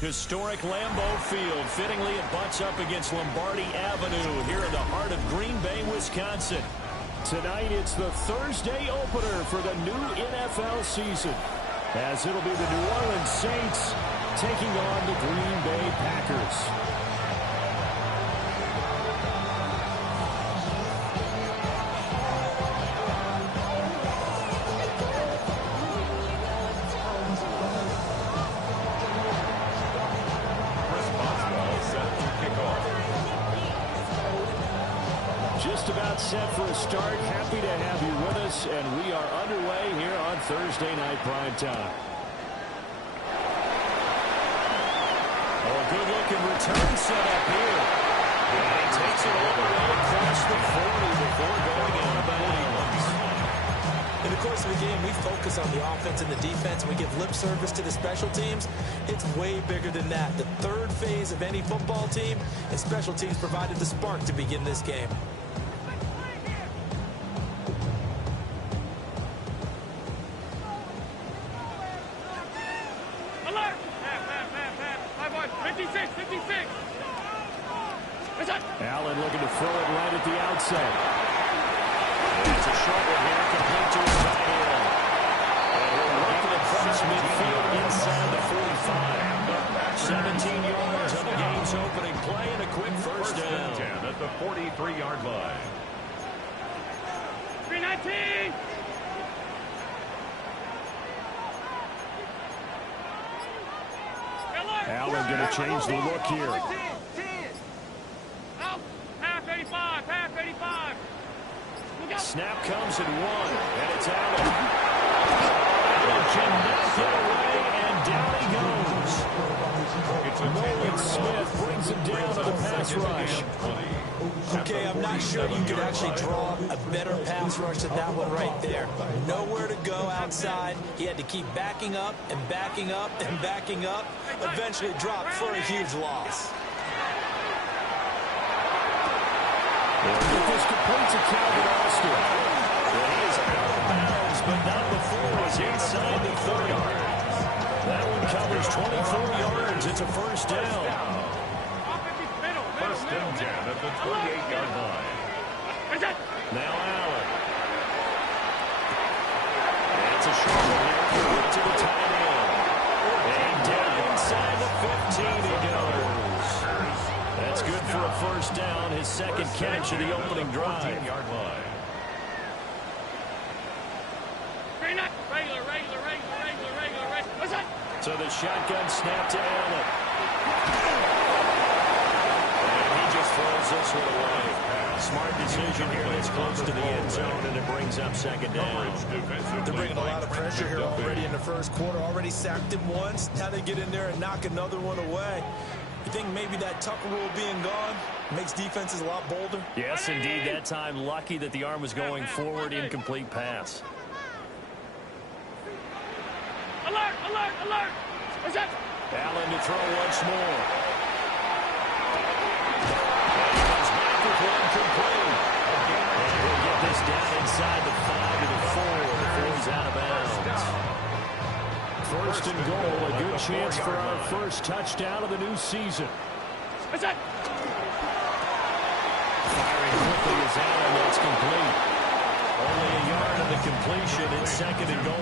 Historic Lambeau Field. Fittingly, it butts up against Lombardi Avenue here in the heart of Green Bay, Wisconsin. Tonight, it's the Thursday opener for the new NFL season, as it'll be the New Orleans Saints taking on the Green Bay Packers. Just about set for a start. Happy to have you with us, and we are underway here on Thursday Night Primetime. Oh, a good-looking return set up here. And he takes it all the way across the 40 before going out of bounds. In the course of the game, we focus on the offense and the defense, and we give lip service to the special teams. It's way bigger than that. The third phase of any football team, and special teams provided the spark to begin this game. Allen looking to throw it right at the outset. It's a short one here, complete to his tight end. And we're working across midfield inside the 45. 17 yards on the game's opening play and a quick first down. 10 at the 43-yard line. 319! Allen going to change the look here. Half 85. Snap comes at 1, and it's Allen. Allen cannot get away, and down he goes. Nolan Smith brings him down to the pass rush. Okay, I'm not sure you could actually draw a better pass rush than that one right there. Nowhere to go outside. He had to keep backing up and backing up and backing up. Eventually dropped for a huge loss. This completes a Calvin Austin. He is out of bounds, but not before it was inside the 30. That one covers 24 yards. It's a first down. First and 10 at the 28-yard line. Now Allen. And it's a short one here to the tight end. And down inside the 15 he goes. That's good for a first down, his second catch of the opening drive. 14-yard line. Regular. So the shotgun snap to Allen. And he just throws this one away. Smart decision here. It's close to the end zone, and it brings up second down. They're bringing a lot of pressure here already in the first quarter. Already sacked him once. Now they get in there and knock another one away. You think maybe that Tucker rule being gone makes defenses a lot bolder? Yes, indeed. That time, lucky that the arm was going forward, incomplete pass. Alert! Allen to throw once more. And he comes back with one complete. And he'll get this down inside the 5 to the 4 before he's out of bounds. First and goal, a good chance for our first touchdown of the new season. Firing quickly as Allen, that's complete. Only a yard of the completion. It's second and goal.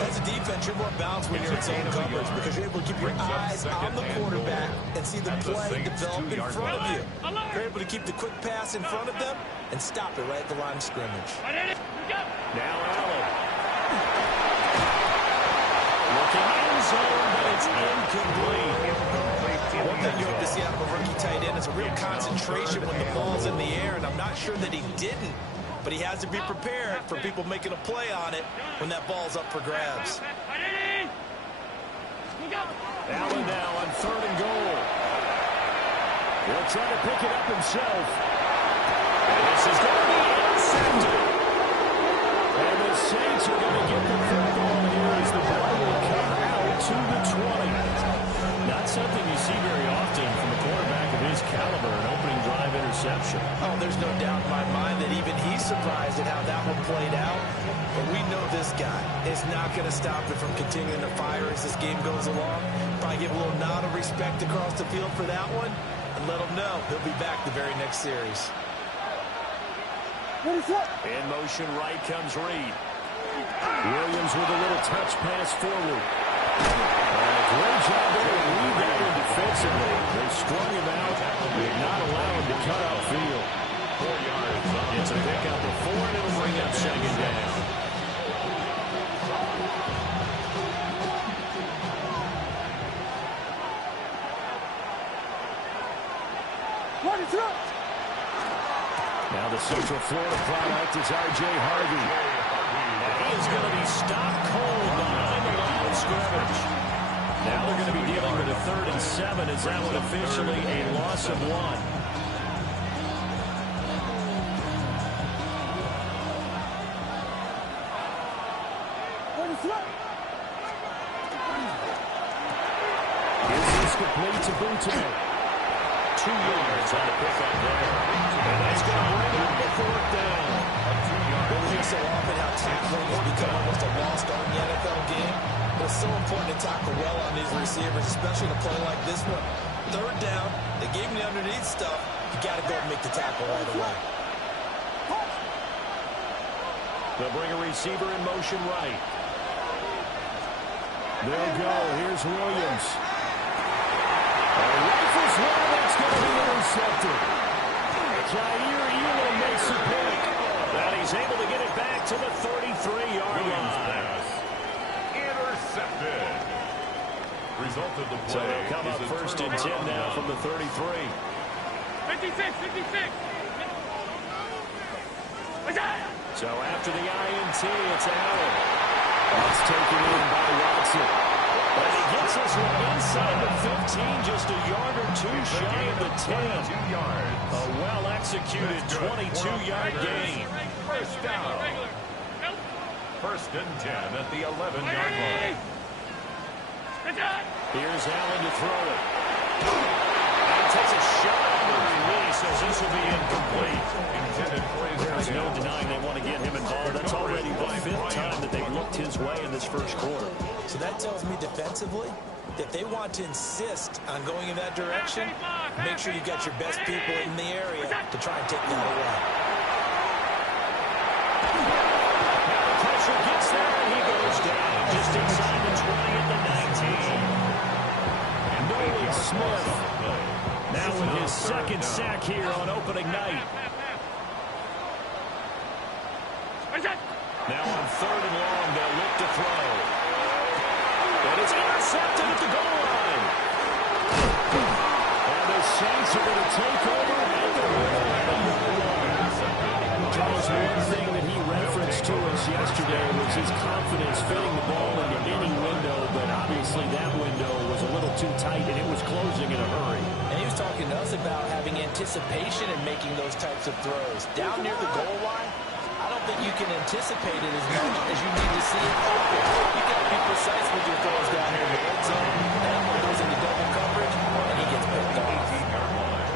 As a defense, you're more balanced when you're in zone coverage because you're able to keep your eyes on the quarterback and see the play develop in front of you. You're able to keep the quick pass in front of them and stop it right at the line of scrimmage. Now Allen. Looking in zone, but it's incomplete. One thing you hope to see out of a rookie tight end is a real concentration when the ball's in the air, and I'm not sure that he didn't. But he has to be prepared for people making a play on it when that ball's up for grabs. Allen now on third and goal. He'll try to pick it up himself. And this is going to be intercepted. And the Saints are going to get the football here as the ball will come out to the 20. something you see very often from a quarterback of his caliber, an opening drive interception. Oh, there's no doubt in my mind that even he's surprised at how that one played out. But we know this guy is not going to stop him from continuing to fire as this game goes along. Probably give a little nod of respect across the field for that one and let him know he'll be back the very next series. In motion right comes Reed. Williams with a little touch pass forward. Great job there to lead that in defensively. They strung him out. Did not allow him to cut outfield. 4 yards. It's a pickup of 4, and it'll bring up second down. Now the Central Florida product is R.J. Harvey. And he is going to be stopped cold behind the line of scrimmage. Now they're going to be dealing with a 3rd and 7 as that one officially a loss of 1. Is complete to Boutte. 2 yards on the pickup there. And that's going to bring up the 4th down. We hear so often how tackling has become almost a lost art in the NFL game. But it's so important to tackle well on these receivers, especially in a play like this one. 3rd down, they gave him the underneath stuff. You got to go and make the tackle right away. They'll bring a receiver in motion right. They'll go. Here's Williams. Rifles one, that's going to be intercepted. Jair Elam makes a pick. And he's able to get it back to the 33-yard line. Intercepted. Result of the play. So they'll come up 1st and 10 now from the 33. 56. So after the INT, it's Allen. That's taken in by Watson. And he gets this one inside the 15, just a yard or 2 shy of the 10. 2 yards. A well-executed 22-yard gain. First down. 1st and 10 at the 11-yard line. Here's Allen to throw it. And he takes a shot on the release as this will be incomplete. There's no denying they want to get him involved. That's already the 5th time that they've looked his way in this 1st quarter. So that tells me defensively that they want to insist on going in that direction. Make sure you got your best people in the area to try and take that away. Now the pressure gets there, and he goes down just inside the 20 at the 19. Nolan Smith now with his 2nd sack here on opening night. Now on 3rd and long, they'll look to throw. And it's intercepted at the goal line. And the Saints are going to take over at the Charles, one thing that he referenced to us yesterday was his confidence fitting the ball into any window, but obviously that window was a little too tight, and it was closing in a hurry. And he was talking to us about having anticipation in making those types of throws. Down near the goal line, I don't think you can anticipate it as much as you need to see it open. You got to be precise with your throws down here in the red zone. That one goes into double coverage, and he gets picked off.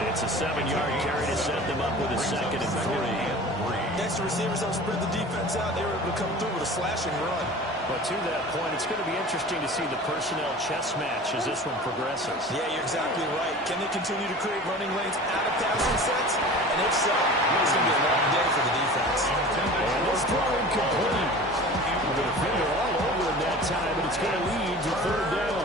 It's a 7-yard carry to set them up with a 2nd and 3. Next, the receivers don't spread the defense out. They were able to come through with a slash and run. But to that point, it's going to be interesting to see the personnel chess match as this one progresses. Yeah, you're exactly right. Can they continue to create running lanes out of passing sets? And if so, it's going to be a long day for the defense. And this throw incomplete. The defender all over him that time, but it's going to lead to 3rd down.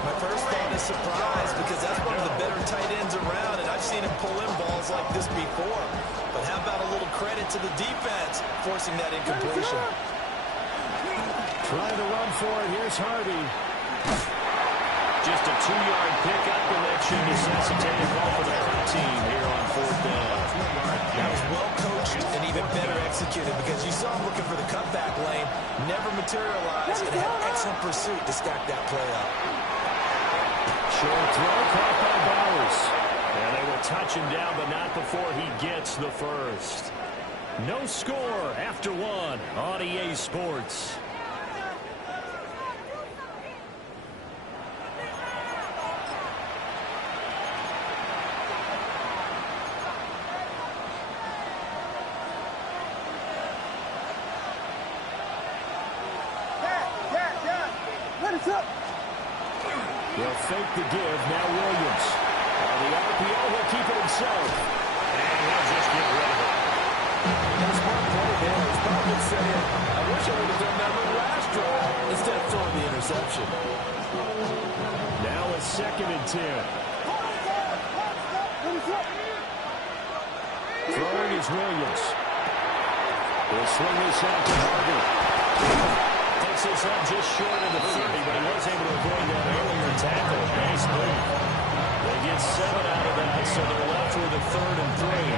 My first thought is surprise because that's one of the better tight ends around, and I've seen him pull in balls like this before. But how about a little credit to the defense forcing that incompletion? Trying to run for it. Here's Harvey. Just a 2-yard pickup, and that should necessitate a call for the hurt team here on 4th down. That was well coached and even better executed because you saw him looking for the cutback lane, never materialized, and had excellent pursuit to stack that play up. Short throw caught by Bowers. And they will touch him down, but not before he gets the first. No score after 1 on EA Sports. They'll fake the give. Now Williams. On the RPO, he'll keep it himself. And he'll just get rid of it. That's one play there. He's probably saying, I wish I would have done that one last drive instead of throwing the interception. Now a 2nd and 10. Throwing is Williams. He'll swing this out to Harvey. Takes this up just short of the 30, but he was able to avoid that earlier tackle. Nice move. They get 7 out of that, so they're left with a 3rd and 3.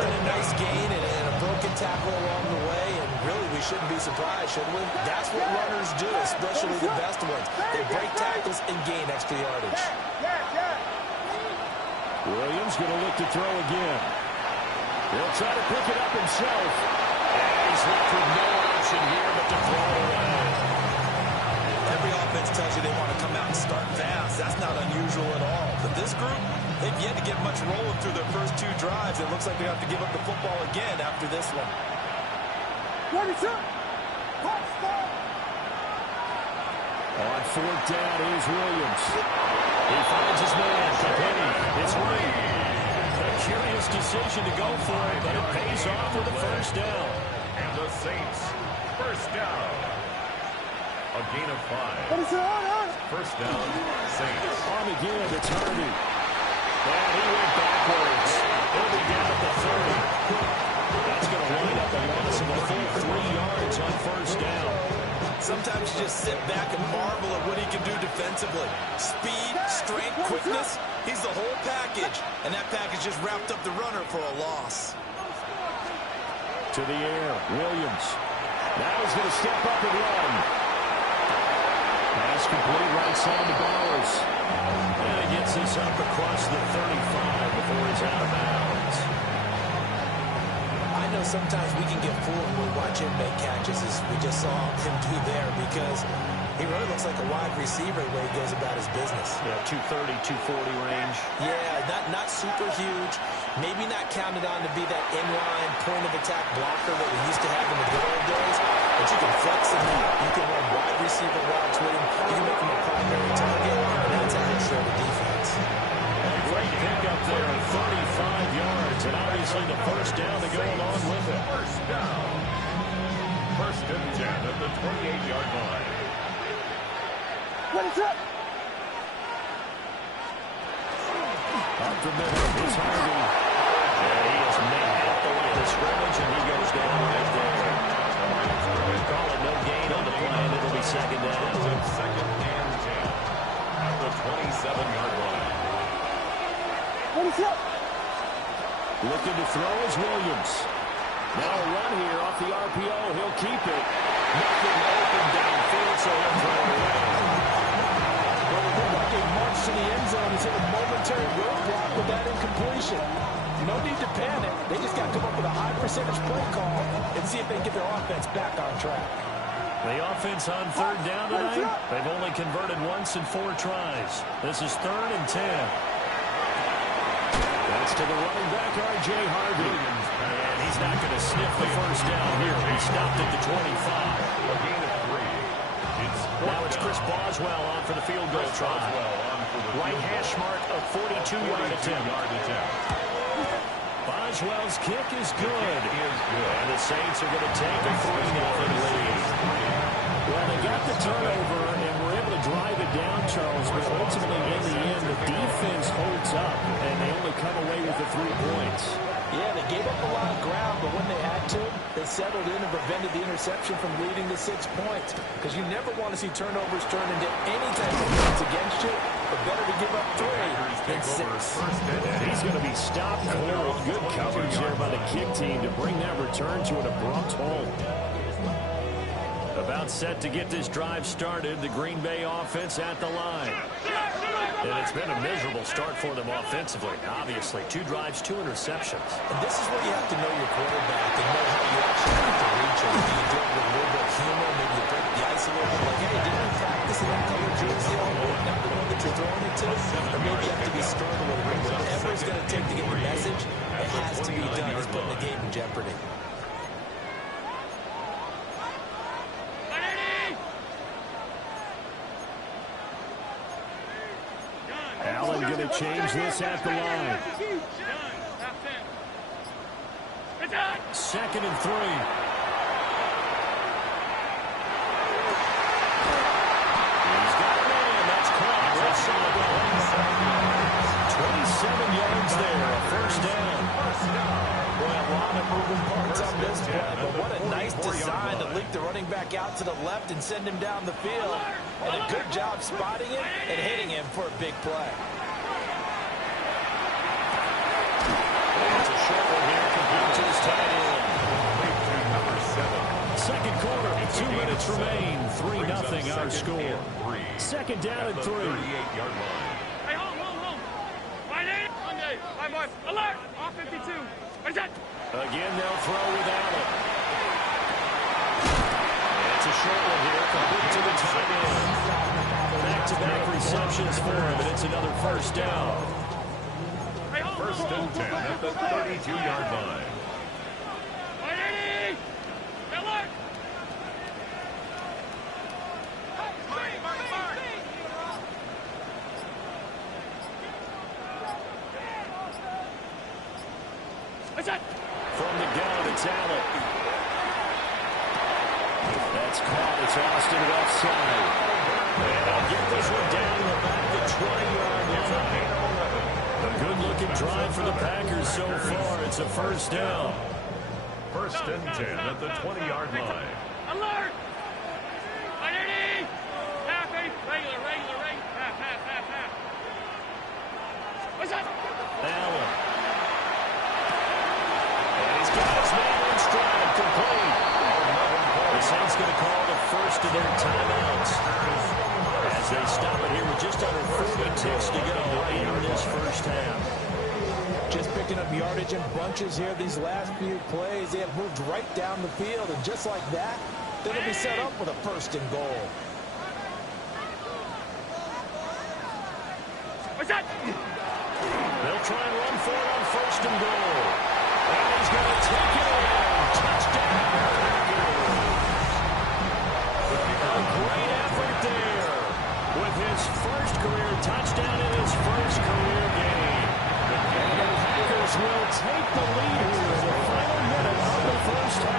And a nice gain and a broken tackle along the way, and really we shouldn't be surprised, should we? That's what runners do, especially the best ones. They break tackles and gain extra yardage. Williams going to look to throw again. He'll try to pick it up himself. And he's left with no option here but to throw it away. Every offense tells you they want to come out and start fast. That's not unusual at all. But this group, they've yet to get much rolling through their first 2 drives. It looks like they have to give up the football again after this one. On 4th down, here's Williams. He finds his man. Penny. It's Reed. A curious decision to go for it, but it pays off with a 1st down. And the Saints, 1st down. A gain of 5. 1st down, Saints. On again, it's Harvey. And he went backwards. He'll be down at the 30. That's going to wind up a loss of a full 3 yards on 1st down. Sometimes you just sit back and marvel at what he can do defensively. Speed, strength, quickness. He's the whole package. And that package just wrapped up the runner for a loss. To the air, Williams. Now he's going to step up and run. Pass complete right side to Bowers. And he gets this up across the 35 before he's out of bounds. I know sometimes we can get fooled when we watch him make catches, as we just saw him do there, because he really looks like a wide receiver the way he goes about his business. Yeah, 230, 240 range. Yeah, not super huge. Maybe not counted on to be that inline point-of-attack blocker that we used to have in the good old days, but you can flex him out. You can run wide receiver routes with him. You can make him a primary target, and that's how you show the defense. Great pickup there at 35 yards, and obviously the 1st down to go along with it. 1st down. 1st and 10 at the 28-yard line. Up the middle, it's Harvey. And he is met at the line of scrimmage, and he goes down right there. We'll call it no gain on the play, and it'll be 2nd down. 2nd and 10 at the 27-yard line. Looking to throw is Williams. Now a run here off the RPO. He'll keep it. Nothing open downfield, so he'll throw it away. Well, it looked like a march to the end zone. He's hit a momentary roadblock with that incompletion. No need to panic. They just got to come up with a high percentage play call and see if they can get their offense back on track. The offense on 3rd down tonight, they've only converted once in 4 tries. This is 3rd and 10. That's to the running back, R.J. Harvey. And he's not going to sniff the 1st down here. He stopped at the 25. A gain of 3. Now it's Chris Boswell on for the field goal try. Right hash mark of 42-yard attempt. Boswell's kick is good. And the Saints are going to take a 3-0 lead. Well, they got the turnover and were able to drive it down, Charles, but ultimately in the end, the defense holds up, and they only come away with the 3 points. Yeah, they gave up a lot of ground, but when they had to, they settled in and prevented the interception from leading to 6 points. Because you never want to see turnovers turn into any type of points against you, but better to give up 3 than 6. And he's going to be stopped cold. Good coverage there by the kick team to bring that return to an abrupt halt. About set to get this drive started, the Green Bay offense at the line. And it's been a miserable start for them offensively. Obviously, 2 drives, 2 interceptions. And this is where you have to know your quarterback and know how you actually have to reach him. Do you do it with a little bit of humor? Maybe you break the ice a little bit. Like, hey, didn't you practice in that color jersey all week? Not the one that you're throwing it to? Or maybe you have to be stern a little bit. Whatever it's going to take to get the message, it has to be done. It's putting the game in jeopardy. to change this at the line. Second and 3. He's got a man. That's caught. That's 27 yards there. A first down. Boy, a lot of moving parts on this play, but what a nice design to leak the running back out to the left and send him down the field. And a good job spotting him and hitting him for a big play. It's a short one here, complete to his tight end. Second quarter, 2 minutes remain. 3-0 our score. Second down and 3. 38-yard line. Hey, hold. Monday. Alert! Off 52. What is that? Again, they'll throw without it. It's a short one here, complete to the tight end. Back-to-back receptions for him, and it's another first down. First and 10 at the 32-yard line. Alert! What's that? From the gun, it's Allen. That's caught. It's Austin left side. And I'll get this one down to about the 20-yard line. A good-looking drive for the Packers so far. It's a first down. First and 10 at the 20-yard line. Alert! Identity! Half, regular. Half. What's that? Allen. And he's got his man in stride, complete. The Saints going to call the first of their timeouts as they stop it here with just under 40 ticks to go right in this first half. Just picking up yardage in bunches here these last few plays. They have moved right down the field, and just like that, they're going to be set up with a first and goal. What's that? They'll try and run for it on first and goal. And he's going to take it in. Touchdown, Packers. A great effort there with his first career touchdown in his first career game. And the Packers will take the lead here in the final minute of the first half.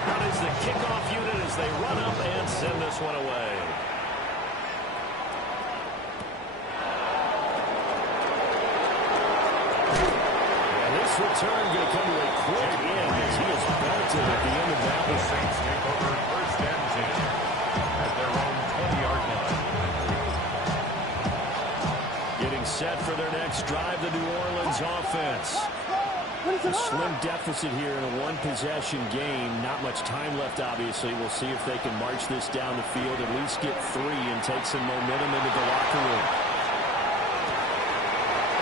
Out is the kickoff unit as they run up and send this one away. And this return going to come to a quick end as he is belted at the end of that The one. Saints take over first and 10 at their own 20-yard line. Getting set for their next drive, the New Orleans offense. A slim deficit here in a one-possession game. Not much time left, obviously. We'll see if they can march this down the field, at least get 3 and take some momentum into the locker room.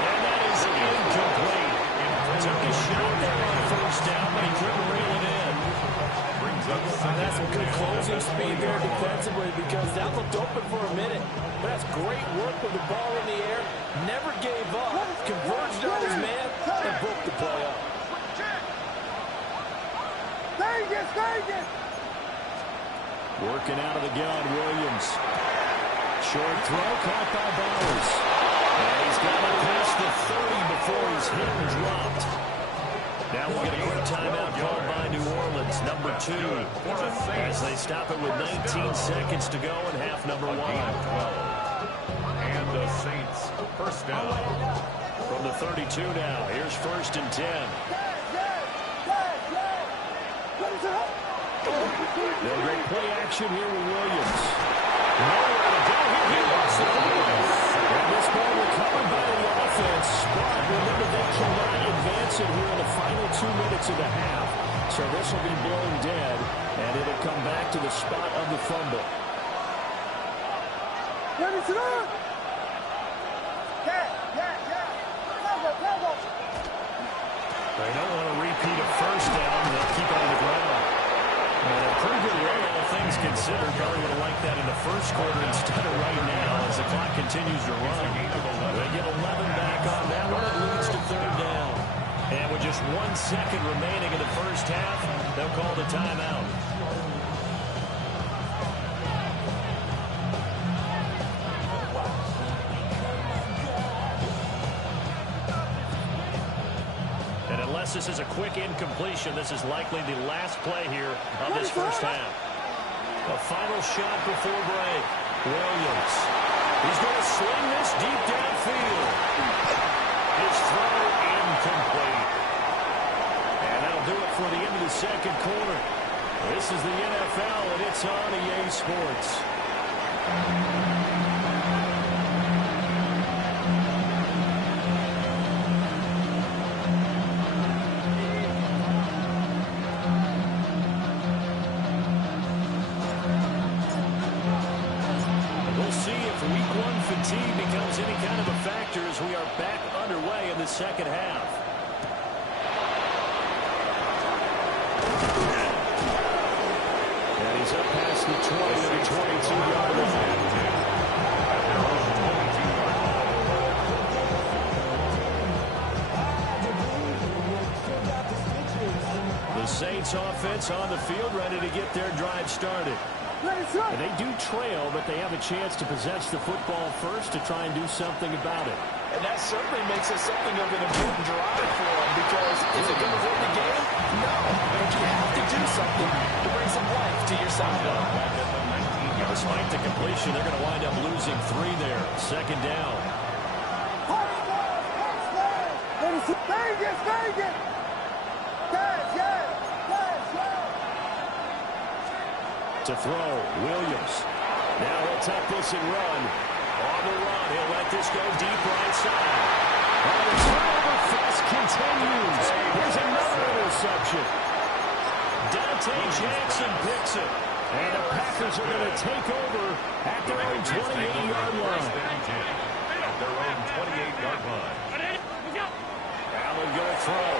And that is incomplete. Took a shot there on first down, but he couldn't reel it in. Brings up That's some good closing speed there defensively, because that looked open for a minute. But that's great work with the ball in the air. Never gave up. Converged on his man and broke the play up. Working out of the gun, Williams. Short throw caught by Bowers. And he's got to pass the 30 before he's hit and dropped. Now we'll get a quick timeout called by New Orleans, number 2, as they stop it with 19 seconds to go in half number 1. And the Saints first down. From the 32 now, here's first and 10. No great play action here with Williams. Nowhere to go here. He wants the ball. And this ball recovered by the offense. But remember, they cannot advance it here in the final 2 minutes of the half. So this will be blown dead, and it'll come back to the spot of the fumble. They don't want to repeat a first down. They'll keep it on the ground. And a pretty good run, all things considered. Probably would have liked that in the first quarter instead of right now as the clock continues to run. They get 11 back on that one. It leads to third down. And with just 1 second remaining in the first half, they'll call the timeout. unless this is a quick incompletion, this is likely the last play here of this first half. A final shot before break. Williams. He's going to sling this deep downfield. His throw incomplete. And that'll do it for the end of the second quarter. This is the NFL, and it's on EA Sports. We'll see if Week 1 fatigue becomes any kind of a factor as we are back underway in the second half. And he's up past the 20 to the 22-yard line. The Saints offense on the field, ready to get their drive started. And they do trail, but they have a chance to possess the football first to try and do something about it. And that certainly makes it something of an important drive for them, because is it going to win the game? No. But you have to do something to bring some life to your sideline. Despite the completion, they're going to wind up losing 3 there. Second down. To throw, Williams. Now he'll tuck this and run. On the run, he'll let this go deep right side. And the turnover fest continues. Here's another interception. Dante Jackson picks it. And the Packers are going to take over at their own 28-yard line. At their own 28-yard line. Allen going to throw.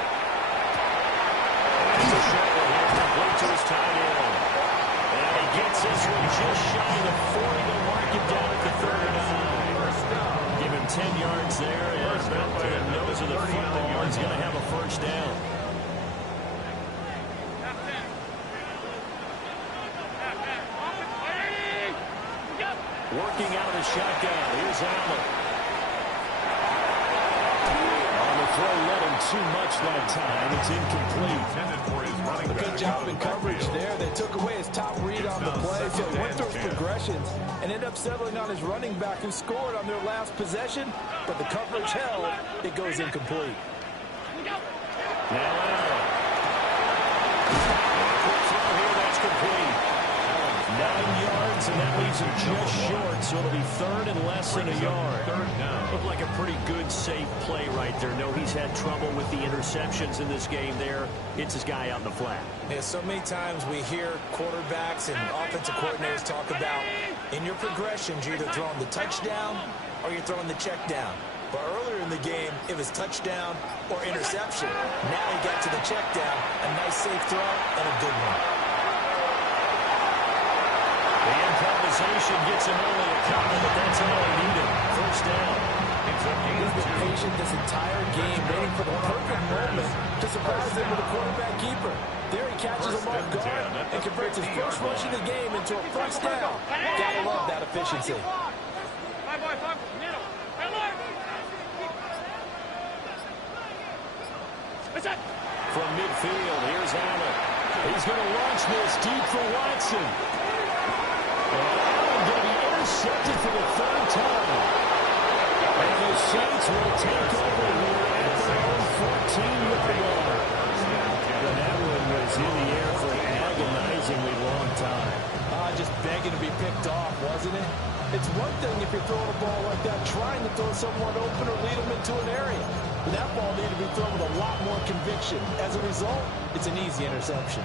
And the short one here, complete to his tight end. And he gets this one just shy of the 40 to mark it down at the 39. Give him 10 yards there, and to the nose of the football, he's going to have a first down. Working out of the shotgun. Here's Allen. On the throw, let him too much that time. It's incomplete. A good job in coverage there. They took away his top read on the play, so he went through his progressions and ended up settling on his running back, who scored on their last possession, but the coverage held. It goes incomplete. Now Allen. Quick throw here, that's complete. 9 yards, and that leaves him just short, so it'll be third and less than a yard. Looked like a pretty good, safe play right there. No, he's had trouble with the interceptions in this game there. Hits his guy out in the flat. Yeah, so many times we hear quarterbacks and offensive coordinators talk about, in your progressions, you're either throwing the touchdown or you're throwing the check down. But earlier in the game, it was touchdown or interception. Now he got to the check down, a nice safe throw, and a good one. The improvisation gets him only a couple, but that's all he needed. First down. He's been patient this entire game, waiting for the perfect moment to surprise him with a quarterback keeper. There he catches him off guard and converts his first rush of the game into a first down. Gotta love that efficiency. From midfield, here's Allen. He's going to launch this deep for Watson. And Allen going to be intercepted for the third time. And the Saints will take over here at their own 14-yard line. And that one was in the air for an agonizingly long time. Just begging to be picked off, wasn't it? It's one thing if you're throwing a ball like that, trying to throw someone open or lead them into an area. But that ball needed to be thrown with a lot more conviction. As a result, it's an easy interception.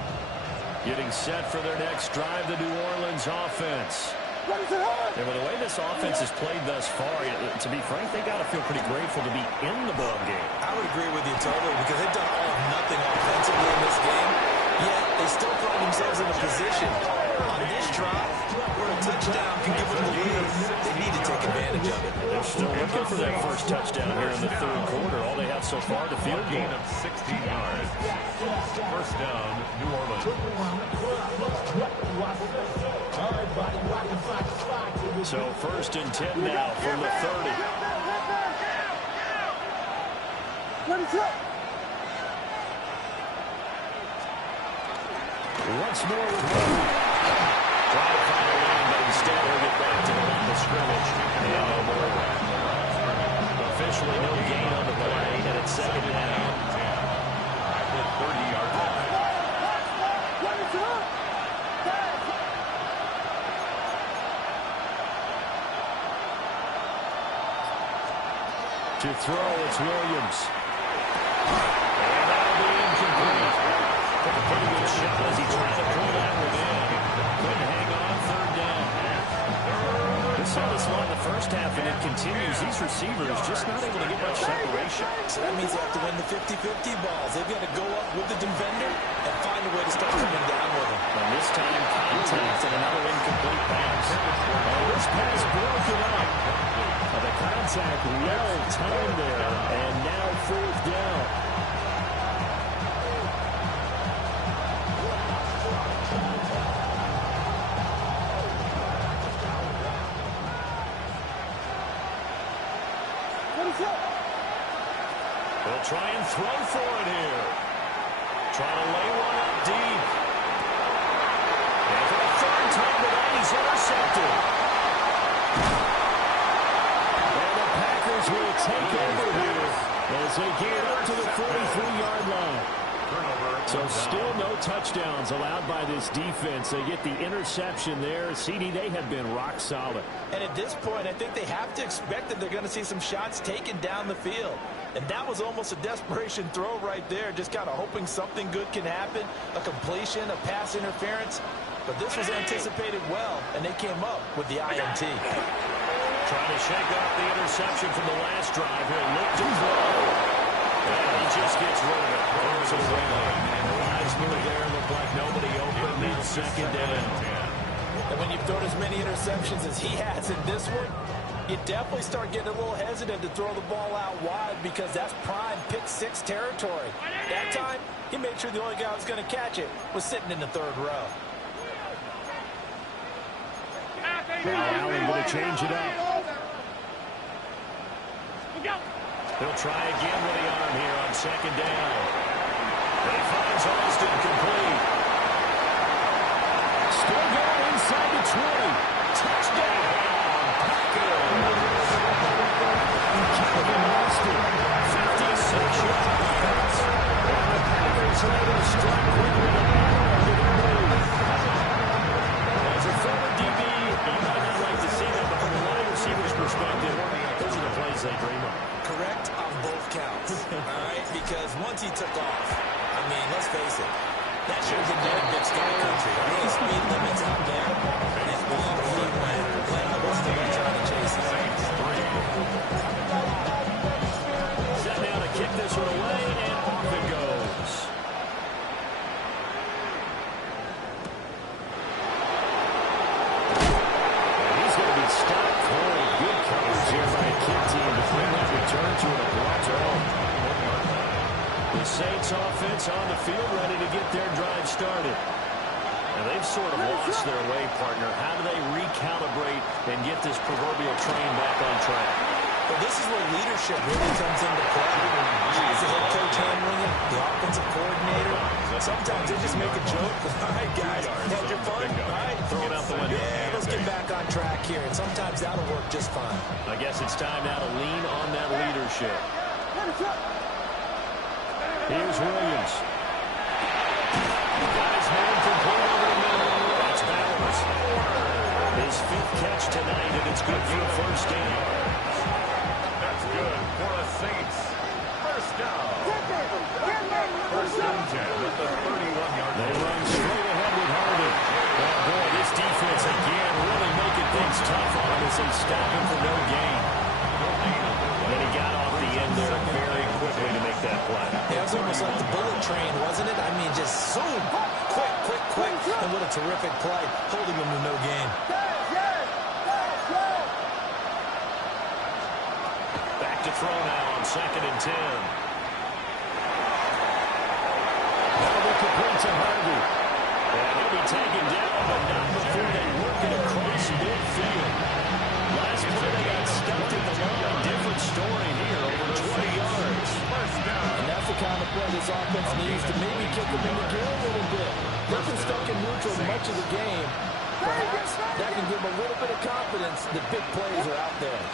Getting set for their next drive, the New Orleans offense. And with the way this offense has played thus far, to be frank, they got to feel pretty grateful to be in the ball game. I would agree with you totally, because they've done all of nothing offensively in this game, yet they still find themselves in a position on this drive where a touchdown can give them the lead. They need to take advantage of it. They're still looking for that first touchdown here in the third quarter. All they have so far, the field goal. Of 16 yards. First down, New Orleans. So first and 10 now from the 30. Once more with Murray. Try to find a lane, but instead he'll get back to the line of scrimmage. And no more. Officially no gain on the play, and it's second down. At the 30-yard line. To throw, it's Williams. And that'll be incomplete. Took a pretty good shot as he tried to pull that one in. Couldn't hang on, third down. We saw this one in the first half, and it continues. These receivers just not able to get much separation. So that means they have to win the 50-50 balls. They've got to go up with the defender and find a way to start coming down with him. And this time, contact and another incomplete pass. And this pass broken up. The contact well timed there, and now fourth down. They'll try and throw for it here. Trying to lay one up deep. And for the third time tonight, he's intercepted. And the Packers will take over here as they get up to the 43-yard line. So still no touchdowns allowed by this defense. They get the interception there. CD, they have been rock solid. And at this point, I think they have to expect that they're going to see some shots taken down the field. And that was almost a desperation throw right there, just kind of hoping something good can happen, a completion, a pass interference. But this was anticipated well, and they came up with the INT. Trying to shake off the interception from the last drive. He'll look to throw. And he just gets rid of it. Throws it away. Nice move there. Looked like nobody open. It's second down. And when you've thrown as many interceptions as he has in this one, you definitely start getting a little hesitant to throw the ball out wide because that's prime pick six territory. That time, he made sure the only guy who was going to catch it was sitting in the third row. Now Allen going to change it up. He'll try again with the arm here on second down. But he finds Austin complete. Still going inside the 20. Touchdown. Packers. Calvin Austin, 56 yards. And the Packers are able to strike quickly to as a former DB, you might not like to see that, but from a wide receiver's perspective, those are the plays they dream of. Correct on both counts, all right? Because once he took off, I mean, let's face it, that should have been done in Big Sky Country. I mean, speed limits out there, and off he went. Landon was still trying to chase him. Set down to kick this one away, and off it goes. And he's going to be stopped cold. Good coverage here by a kick team to bring that return to an abrupt halt. The Saints offense on the field ready to get their drive started. And they've sort of lost their way, partner. How do they recalibrate and get this proverbial train back on track? Well, this is where leadership really comes into play. As the head coach handling it, the offensive coordinator. Sometimes they just make a joke. All right, guys, had your fun? All right, Throw it out the window. Yeah, let's get back on track here. And sometimes that'll work just fine. I guess it's time now to lean on that leadership. Here's Williams. Got his man complete over the middle. That's Bowers. His fifth catch tonight, and it's good for a first down. That's good for a Saints. First down. First and 10 at the 31-yard They line. run straight ahead with Harden. Oh, boy, this defense again really making things tough on him as they stop him for no gain. And he got off the end there very quickly to make that play. It was almost like the bullet train, wasn't it? I mean, just zoom. Quick, quick, quick. And what a terrific play, holding him to no gain. Back to throw now on second and 10. That'll complete to Harvey. And he'll be taken down, but not before they work it across midfield. Last play they got stuffed in the line. Different story here, over 20 yards. And that's the kind of play this offense needs to maybe kick them in the gear a little bit. They can start for much of the game. Perhaps that can give him a little bit of confidence that big plays are out there.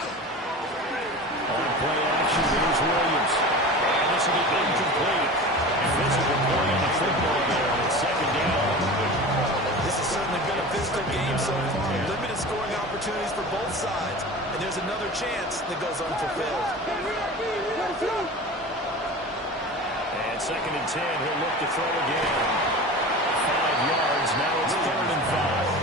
On play action, here's Williams. And this will be incomplete. Physical play on the football there on second down. This has certainly been a physical game so far. Limited scoring opportunities for both sides. And there's another chance that goes unfulfilled. And second and 10, he'll look to throw again. 5 yards, now it's 3rd and 5.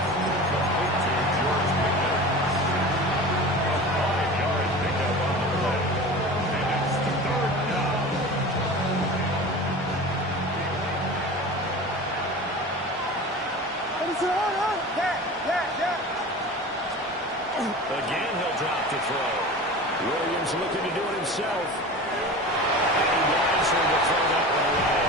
Again, he'll drop to throw. Williams looking to do it himself. And he wisely will throw that one away.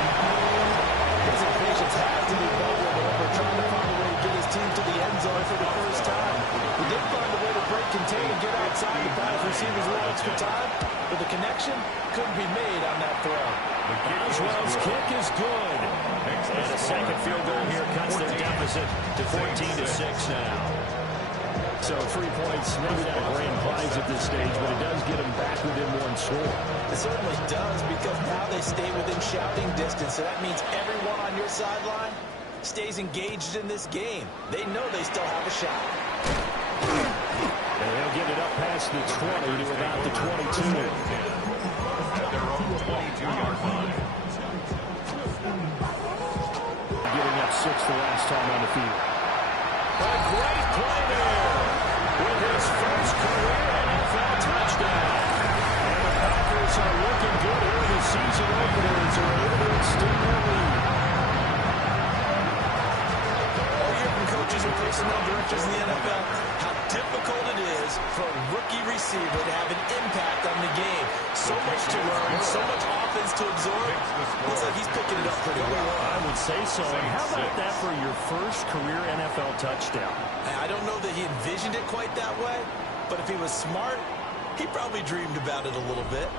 His impatience has to be valuable. We're trying to find a way to get his team to the end zone for the first time. He did find a way to break contain and get outside to buy his receivers a little extra time, but the connection couldn't be made on that throw. Boswell's kick is good. And a second field goal here cuts their deficit to 14-6 now. So 3 points, maybe not a grand prize at this stage, but it does get them back within one score. It certainly does, because now they stay within shouting distance, so that means everyone on your sideline stays engaged in this game. They know they still have a shot. And they'll get it up past the 20 to about the 22. At their own 22-yard line. Getting up 6 the last time on the field. A great play there with his first career NFL touchdown. And the Packers are looking good here. The season openers are able to extend their lead. All year from coaches and personnel directors in the NFL, how difficult it is for a rookie receiver to have an impact on the game. So much to learn, so much offense to absorb. Looks like he's picking it up pretty well. I would say so. And how about that for your first career NFL touchdown? I don't know that he envisioned it quite that way, but if he was smart, he probably dreamed about it a little bit.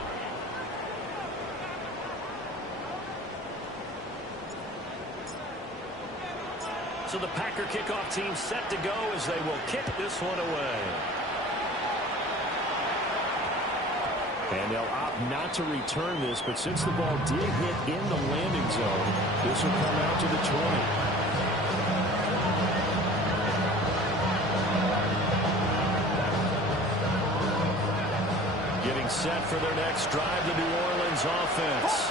So the Packer kickoff team set to go as they will kick this one away. And they'll opt not to return this, but since the ball did hit in the landing zone, this will come out to the 20. Getting set for their next drive, the New Orleans offense.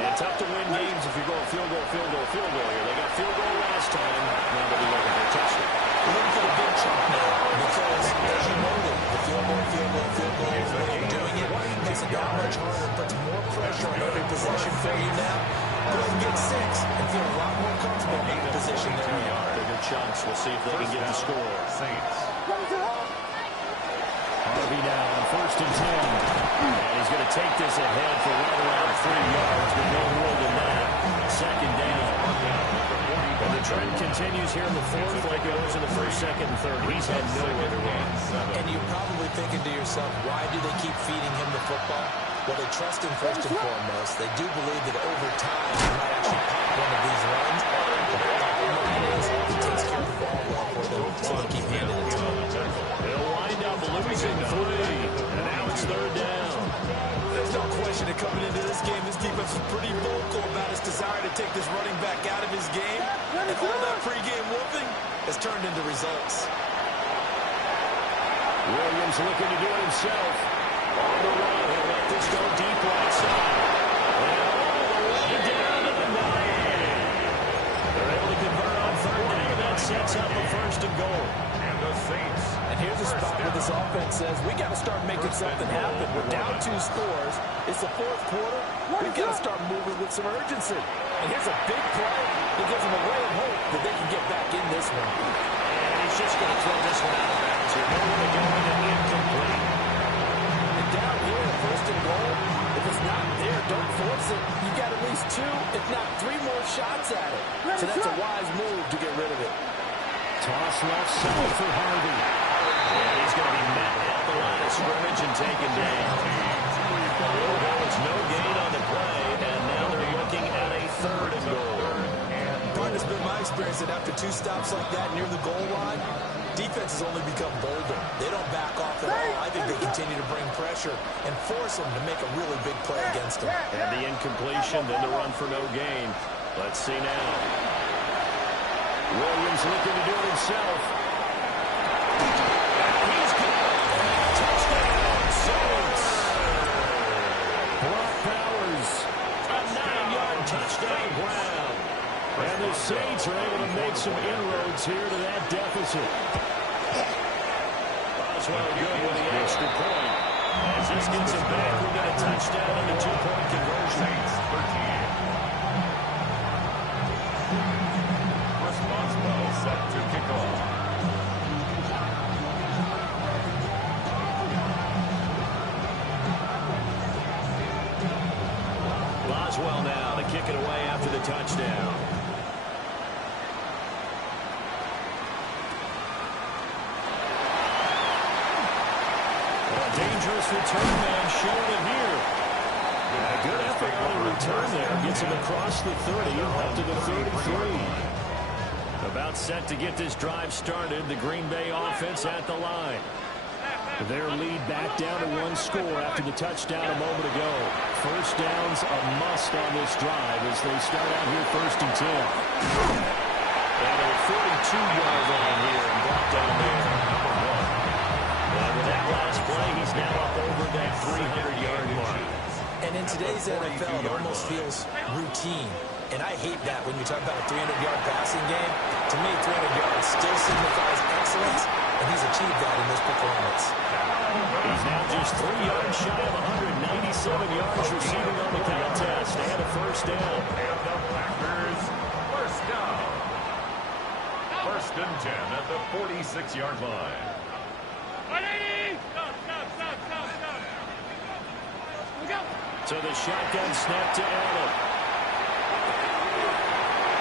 And tough to win games if you're going field goal, field goal, field goal here. They got field goal last time. Now they'll be looking for a touchdown. We're looking for the big chunk now because, as you noted, the field goal, the way you're doing it makes it that much harder, puts more pressure on every possession for you now. Go ahead and get 6 and feel a lot more comfortable in the position there. Bigger chunks. We'll see if they can get the score. Saints. Harvey now on 1st and 10. And he's going to take this ahead for right around 3 yards, but no more than that. Second down. And the trend continues here in the 4th like it was in the 1st, 2nd, and 3rd. He's had nowhere to run. And you're probably thinking to yourself, why do they keep feeding him the football? Well, they trust him first and foremost. They do believe that over time he might actually pop one of these runs. The bottom line is he takes care of the ball well for them, so they keep handing it to him. They'll wind up losing 3. And now it's 3rd down. There's no question that coming into this game, this defense was pretty vocal about its desire to take this running back out of his game. And all that pregame whooping has turned into results. Williams looking to do it himself. On the run, he'll let this go deep right side. And all the way down to the 9. They're able to convert on 3rd down. That sets up a 1st and goal. And the Saints. And here's a spot where this offense says, we got to start making something happen. We're down 2 scores. It's the 4th quarter. We've got to start moving with some urgency. And here's a big play that gives them a ray of hope that they can get back in this one. And he's just going to throw this one out of bounds here. Nowhere to go and incomplete. And down here, 1st and goal, if it's not there, don't force it. You got at least 2, if not 3 more shots at it. So that's a wise move to get rid of it. Toss left side for Harvey. And he's going to be met at the line of scrimmage and taken down. There was no gain on the play, and now they're looking at a 3rd and goal. Part it's been my experience that after 2 stops like that near the goal line, defenses only become bolder. They don't back off at all. I think they continue to bring pressure and force them to make a really big play against them. And the incompletion, then the run for no gain. Let's see now. Williams looking to do it himself. He's got it. Touchdown, Saints. Brock Bowers, a 9-yard touchdown grab. And the Saints are able to make some inroads here to that deficit. Boswell good with the extra point. As this gets him back, we get a touchdown and a 2-point conversion. Saints 13. Responsible set to kick off. Boswell now to kick it away after the touchdown. A dangerous return man showing it here. A good effort on the return there. Gets him across the 30 up to the 33. About set to get this drive started. The Green Bay offense at the line. Their lead back down to 1 score after the touchdown a moment ago. First down's a must on this drive as they start out here 1st and 10. And a 42-yard line here and brought down there. And with that last play, he's now up over that 300-yard mark. And in today's NFL, it almost feels routine. And I hate that when you talk about a 300-yard passing game. To me, 300 yards still signifies excellence, and he's achieved that in this performance. He's now just 3 yards shy of 197 yards receiving on the contest and a first down. And the Packers, first down. 1st and 10 at the 46-yard line. So the shotgun snap to Allen.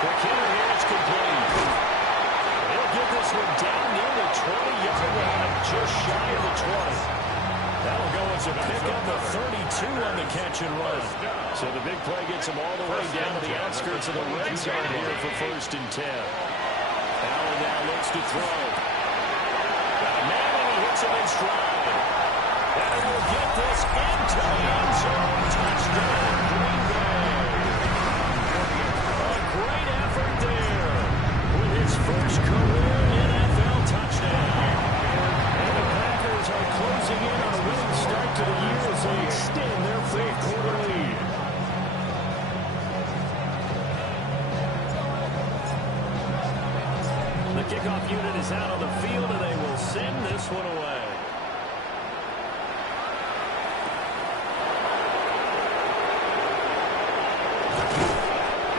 The kicker here is complete. He'll get this one down near the 20-yard line, just shy of the 20. That'll go as a pickup of 32 on the catch and run. So the big play gets him all the way down to the outskirts of the red zone here for 1st and 10. Allen now looks to throw. Got a man and he hits him in stride. And he will get this into the end zone. Touchdown, Green Bay. A great effort there with his first career NFL touchdown. And the Packers are closing in on a winning start to the year as they extend their 4th quarter lead. The kickoff unit is out on the field, and they will send this one away.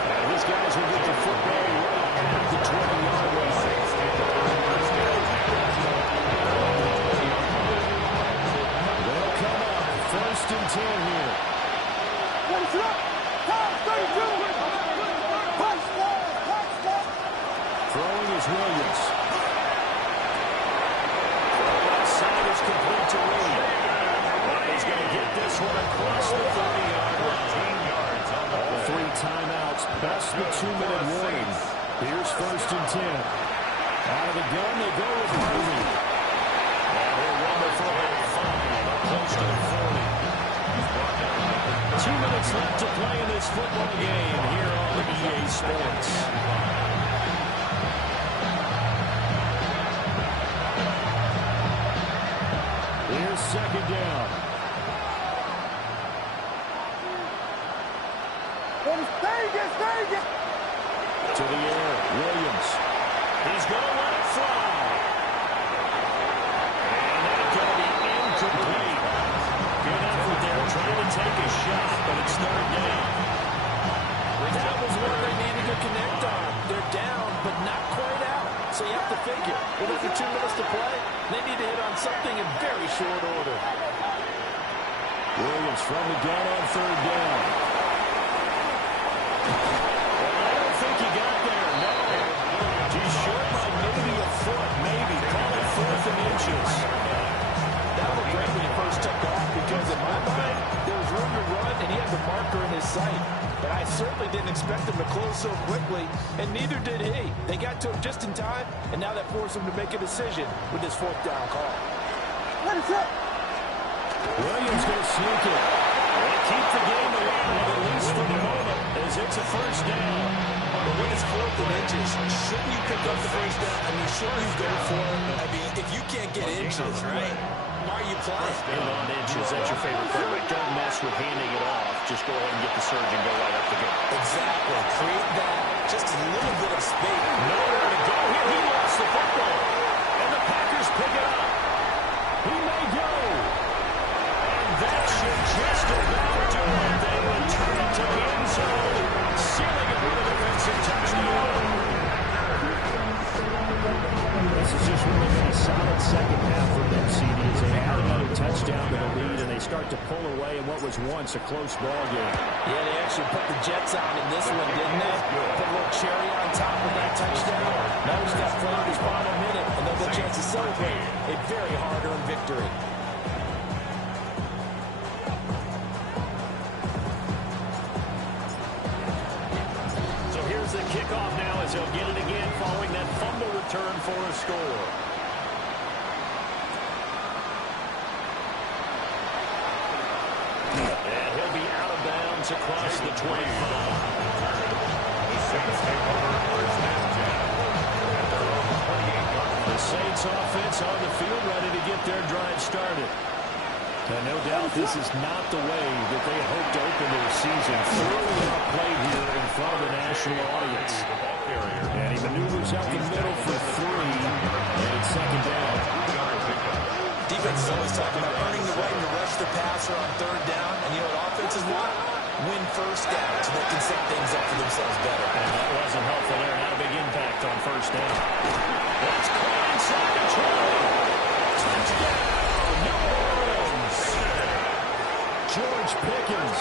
And these guys will get the football right at the 20-yard line. They'll come up 1st and 10 here. Throwing is Williams. Left side is complete to Reed. And he's going to get this one across the 30-yard line. All 3 timeouts, plus the 2-minute warning. Here's 1st and 10. Out of the gun, they go with Harvey. And he'll rumble for about 5, up close to the 40. 2 minutes left to play in this football game here on EA Sports. Here's 2nd down. To the air, Williams. He's going to let it fly. And that's going to be incomplete. Good effort there, trying to take a shot, but it's 3rd down. That was where they needed to connect on. They're down, but not quite out. So you have to figure, with under 2 minutes to play, they need to hit on something in very short order. Williams from the gun on 3rd down. I don't think he got there, no. He's short by maybe a foot, maybe. Call it 4th and inches. That was great when he first took off because in my mind, there was room to run and he had the marker in his sight. But I certainly didn't expect him to close so quickly, and neither did he. They got to him just in time, and now that forced him to make a decision with this fourth down call. Williams going to sneak it. They keep the game alive, at least for the moment, as it's a first down. But when it's 4th and inches, shouldn't you pick up the first down? I mean, shouldn't you go for it? I mean, if you can't get inches, right, why are you playing? And on inches, that's your favorite play, right? Don't mess with handing it off. Just go ahead and get the surge and go right up the gut. Exactly. Create that, just a little bit of space. Nowhere to go here. He lost the football. And the Packers pick it up. He may go. And that should just about do it. They return it to the end zone, sealing it with a defensive touchdown. This has just really been a solid second half for them, CD, as they add another touchdown to the lead, and they start to pull away in what was once a close ball game. Yeah, they actually put the Jets on in this one, didn't they? Put a little cherry on top of that touchdown. Now he's got to play this final minute, and they'll get a chance to celebrate a very hard-earned victory. So here's the kickoff now as he'll get it again following that fumble return for a score. And he'll be out of bounds across the 25. The Saints take over first and 10 at their own 28-yard line. The Saints offense on the field ready to get their drive started. And no doubt this is not the way that they hope to open their season. Thoroughly outplayed here in front of the national audience. And he maneuvers out the middle for 3. And it's second down. Defense is always talking about earning the right to rush the passer on 3rd down. And you know what offenses want? Win first down so they can set things up for themselves better. And that wasn't helpful there. Not a big impact on first down. That's caught inside the 20. Touchdown, New Orleans. George Pickens,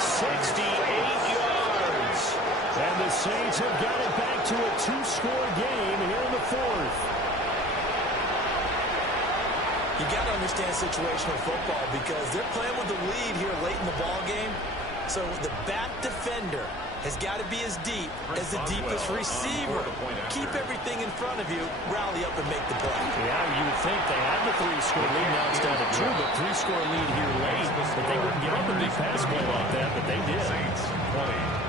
68 yards. And the Saints have got it back to a 2-score game here in the 4th. You got to understand situational football because they're playing with the lead here late in the ball game. So the back defender has got to be as deep as the deepest receiver. Keep everything in front of you, rally up and make the play. Yeah, you would think they had the 3-score lead. Now it's down to 2, but 3-score lead here late. But they wouldn't give up a big pass play like that, but they did. Saints 20.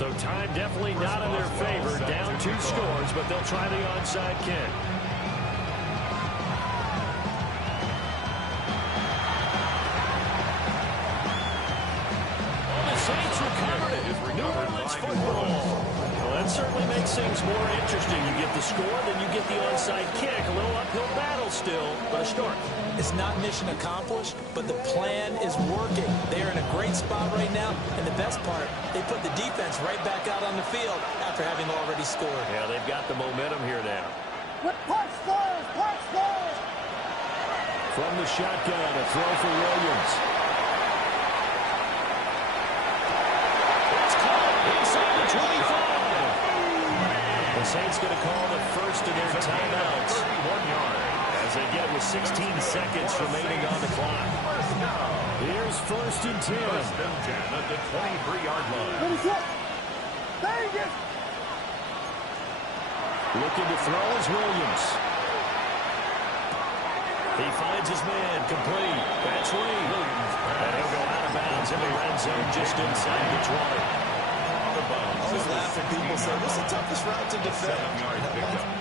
So time definitely not in their favor. Down 2 scores, but they'll try the onside kick. Well, the Saints recovered it. New Orleans football. Well, that certainly makes things more interesting. You get the score, then you get the onside kick. A little uphill battle still, but a start. It's not mission accomplished, but the plan is working. They are in a great spot right now, and the best part, they put the defense right back out on the field after having already scored. Yeah, they've got the momentum here now. Punch scores! Punch scores! From the shotgun, a throw for Williams. It's caught inside the 25. The Saints going to call the first of their timeouts. 31 yards. As they get with 16 seconds remaining on the clock. Here's first and 10. First and 10 at the 23-yard line. Looking to throw is Williams. He finds his man, complete. That's Reed. And he'll go out of bounds in the red zone just inside the 20. I always laugh when people say, what's the toughest route to defend?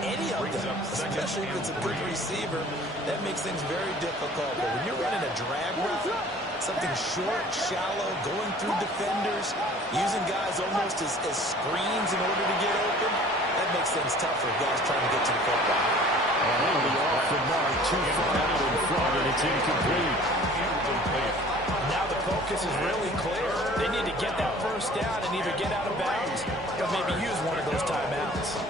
Any of them, especially if it's a good receiver, that makes things very difficult. But when you're running a drag route, something short, shallow, going through defenders, using guys almost as screens in order to get open, that makes things tough for guys trying to get to the football. And it'll be off the mark, too far out in front, and it's incomplete. Now the focus is really clear. They need to get that first down and either get out of bounds or maybe use one of those timeouts.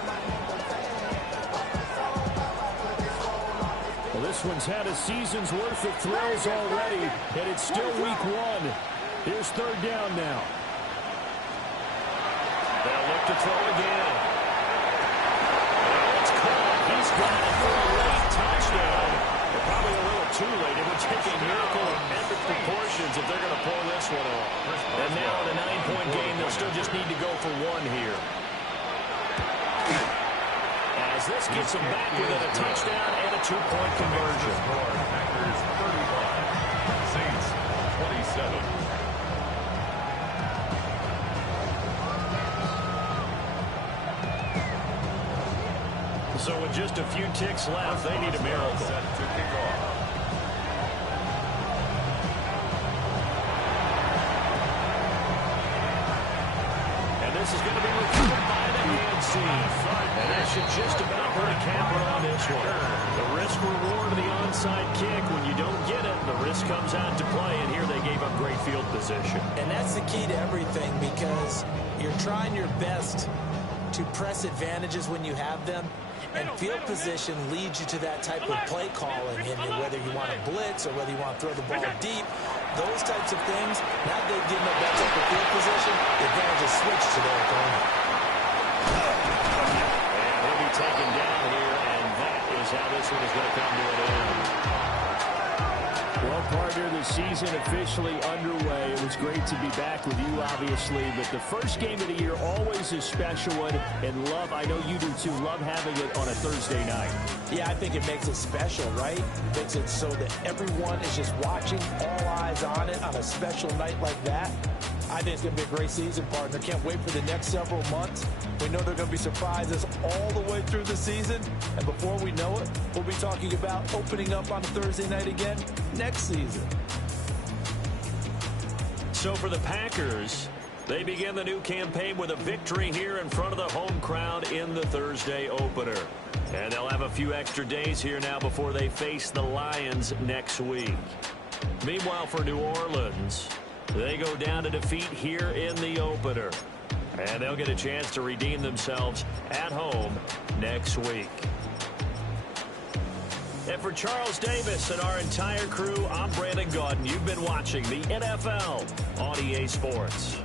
Well, this one's had a season's worth of throws already, and it's still week 1. Here's 3rd down now. They'll look to throw again. And it's caught. He's got it for a late touchdown. The Probably a little too late. It would take a miracle of epic proportions if they're going to pull this one off. And now in a 9-point game, they'll still just need to go for one here. As this gets them back within a touchdown and a 2-point conversion. Packers 35, Saints 27. So with just a few ticks left, they need a miracle. Set to kick off. And this is going to be recovered by the hands team. And that should just about put a capper on this one. The risk-reward of the onside kick. When you don't get it, the risk comes out to play. And here they gave up great field position. And that's the key to everything, because you're trying your best to press advantages when you have them. And field position leads you to that type of play calling, and whether you want to blitz or whether you want to throw the ball deep, those types of things. Now they've given up that type of field position, the advantage is switched to their opponent. And he'll be taken down here, and that is how this one is going to come to an end. Well, partner, the season officially underway. It was great to be back with you, obviously, but the first game of the year always a special one, and love, I know you do too, love having it on a Thursday night. Yeah, I think it makes it special, right? It makes it so that everyone is just watching, all eyes on it on a special night like that. I think it's going to be a great season, partner. Can't wait for the next several months. We know there are going to be surprises all the way through the season. And before we know it, we'll be talking about opening up on a Thursday night again next season. So for the Packers, they begin the new campaign with a victory here in front of the home crowd in the Thursday opener. And they'll have a few extra days here now before they face the Lions next week. Meanwhile, for New Orleans, they go down to defeat here in the opener. And they'll get a chance to redeem themselves at home next week. And for Charles Davis and our entire crew, I'm Brandon Gaudin. You've been watching the NFL on EA Sports.